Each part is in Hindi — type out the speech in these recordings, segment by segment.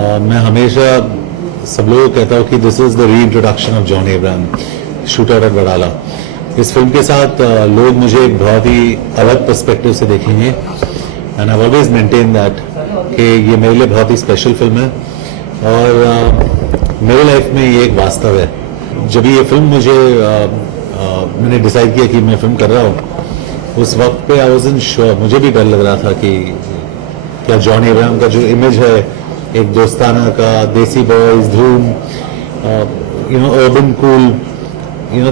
मैं हमेशा सब लोगों को कहता हूँ कि this is the reintroduction of John Abraham shooter at Wadala. इस फिल्म के साथ लोग मुझे एक बहुत ही अलग पर्सपेक्टिव से देखेंगे and I always maintain that कि ये मेरे लिए बहुत ही स्पेशल फिल्म है और मेरे लाइफ में ये एक वास्तव है। जब ये फिल्म मुझे मैंने डिसाइड किया कि मैं फिल्म कर रहा हूँ, उस वक्त पे आई वाज इन श्योर, मुझे भी डर लग रहा था कि क्या जॉन अब्राहम का जो इमेज है एक दोस्ताना का, देसी बॉयज, धूम, urban cool,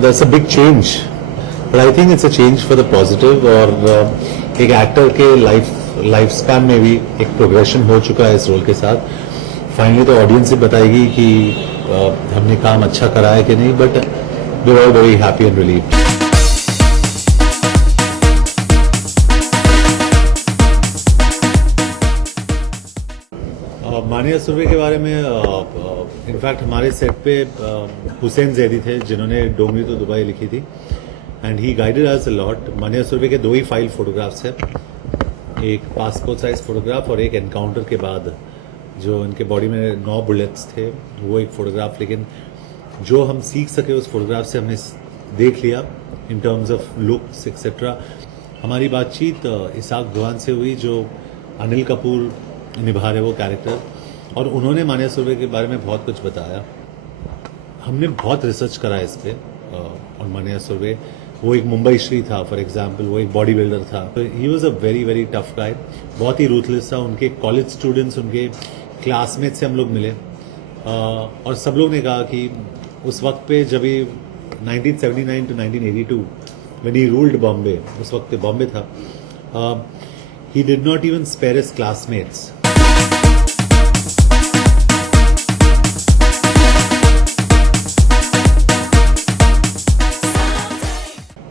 that's a big change, but I think it's a change for the positive. और एक एक्टर के लाइफ स्पैन में भी एक प्रोग्रेशन हो चुका है इस रोल के साथ। फाइनली तो ऑडियंस ही बताएगी कि हमने काम अच्छा करा है कि नहीं, but we are all very happy and relieved. Manya Surve के बारे में इनफैक्ट हमारे सेट पे हुसैन जैदी थे जिन्होंने डोंगरी तो दुबई लिखी थी and he guided us a lot. मानिया सुरवे के दो ही फाइल फोटोग्राफ्स हैं, एक पासपोर्ट साइज फोटोग्राफ और एक एनकाउंटर के बाद जो इनके बॉडी में 9 बुलेट्स थे वो एक फोटोग्राफ। लेकिन जो हम सीख सके उस फोटोग्राफ से हमने देख लिया इन टर्म्स ऑफ लुक्स एक्सेट्रा। हमारी बातचीत इसाक दुआन से हुई जो अनिल कपूर निभा रहे वो कैरेक्टर, और उन्होंने मानिया सुरवे के बारे में बहुत कुछ बताया। हमने बहुत रिसर्च करा इस पे और मानिया सुरवे वो एक मुंबई श्री था फॉर एग्जांपल, वो एक बॉडी बिल्डर था। He was a very very tough guy, बहुत ही रूथलेस था। उनके कॉलेज स्टूडेंट्स, उनके क्लासमेट से हम लोग मिले और सब लोग ने कहा कि उस वक्त पे जब ये 1979 to 1982 when he ruled Bombay, उस वक्त बॉम्बे था, he did not even spare his classmates.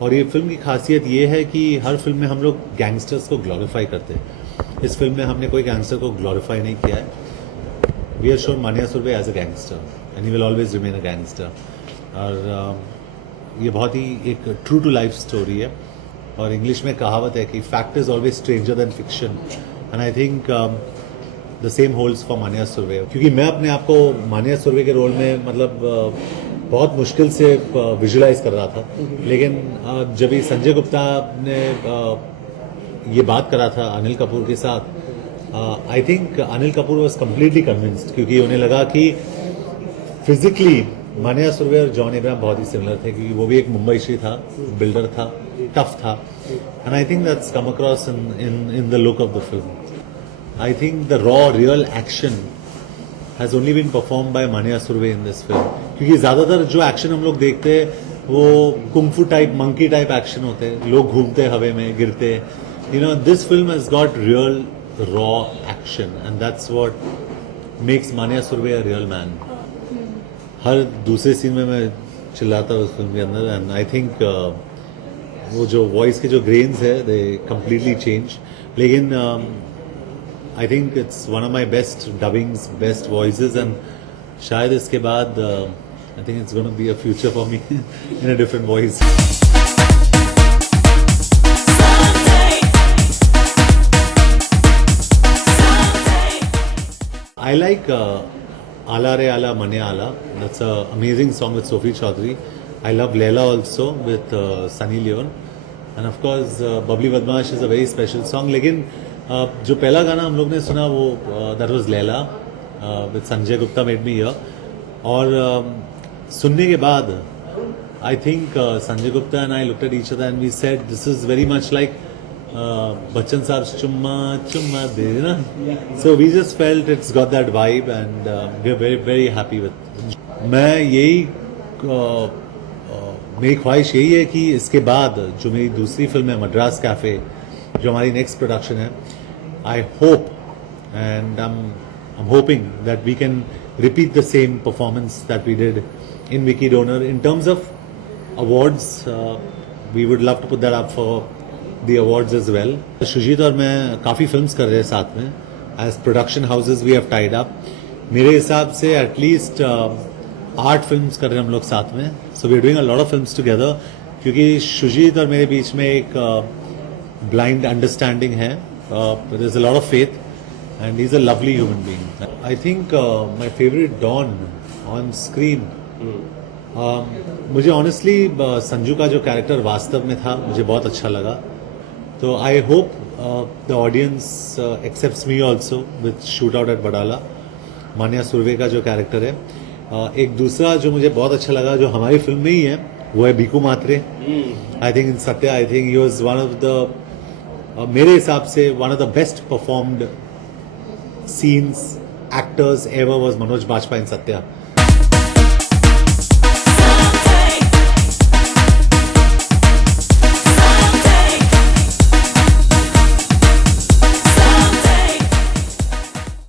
और ये फिल्म की खासियत ये है कि हर फिल्म में हम लोग गैंगस्टर्स को ग्लोरीफाई करते हैं। इस फिल्म में हमने कोई गैंगस्टर को ग्लोरीफाई नहीं किया है। We are shown Manya Surve as a gangster and he will always remain a gangster. और ये बहुत ही एक ट्रू टू लाइफ स्टोरी है। और इंग्लिश में कहावत है कि fact is always stranger then fiction, and I think the same holds for मानिया सुरवे। क्योंकि मैं अपने आप को मानिया सुरवे के रोल में मतलब बहुत मुश्किल से विजुलाइज कर रहा था, लेकिन जब ही संजय गुप्ता ने ये बात करा था अनिल कपूर के साथ, I think Anil Kapoor was completely convinced, क्योंकि उन्हें लगा कि फिजिकली मानिया सुरवे और जॉन अब्राहम बहुत ही सिमिलर थे, क्योंकि वो भी एक मुंबई श्री था, बिल्डर था, टफ था, and I think that's come across in the look of the film. I think the raw real action has only been perform by मानिया सुरवे इन दिस फिल्म, क्योंकि ज्यादातर जो एक्शन हम लोग देखते हैं वो kung fu type, monkey type action होते हैं, लोग घूमते हवा में, गिरते। This film has got real raw action and that's what makes मानिया सुरवे अ रियल मैन। हर दूसरे सीन में मैं चिल्लाता उस फिल्म के अंदर, एंड आई थिंक वो जो वॉइस के जो ग्रेन्स है दे कम्प्लीटली चेंज। लेकिन I think it's one of my best dubbings, best voices, and शायद इसके बाद I think it's gonna be a future for me in a different voice. I like Ala Re Ala Mane Ala. That's an amazing song with Sophie Chaudhary. I love Leila also with Sunny Leone. And of course, Bubbly Badmaash is a very special song. लेकिन जो पहला गाना हम लोग ने सुना वो that was Leila with Sanjay Gupta made me hear. और सुनने के बाद I think Sanjay Gupta and I looked at each other and we said this is very much like Bachchan Saab's Chumma Chumma De, na? So we just felt it's got that vibe and we're very very happy with. मैं यही मेरी ख्वाहिश यही है कि इसके बाद जो मेरी दूसरी फिल्म है मद्रास कैफे, जो हमारी नेक्स्ट प्रोडक्शन है, I hope and I am hoping that we can repeat the same performance that we did in Vicky Donor in terms of awards. We would love to put that up for the awards as well. Shoojit और मैं काफ़ी फिल्म्स कर रहे हैं साथ में, as production houses we have tied up. मेरे हिसाब से एटलीस्ट 8 फिल्म्स कर रहे हैं हम लोग साथ में। So we are doing a lot of films together, क्योंकि शुजीत और मेरे बीच में एक ब्लाइंड अंडरस्टैंडिंग है, there is a lot of faith and he's a lovely human being. I think my favorite Don on screen. मुझे ऑनेस्टली संजू का जो कैरेक्टर वास्तव में था मुझे बहुत अच्छा लगा. तो I hope the audience accepts me also with shoot out at Wadala. Manya Surve का जो कैरेक्टर है. एक दूसरा जो मुझे बहुत अच्छा लगा जो हमारी फिल्म में ही है वो है Bhiku Mhatre. I think in Satya I think he was one of the मेरे हिसाब से one of the best performed scenes actors ever was Manoj Bajpayee in Satya.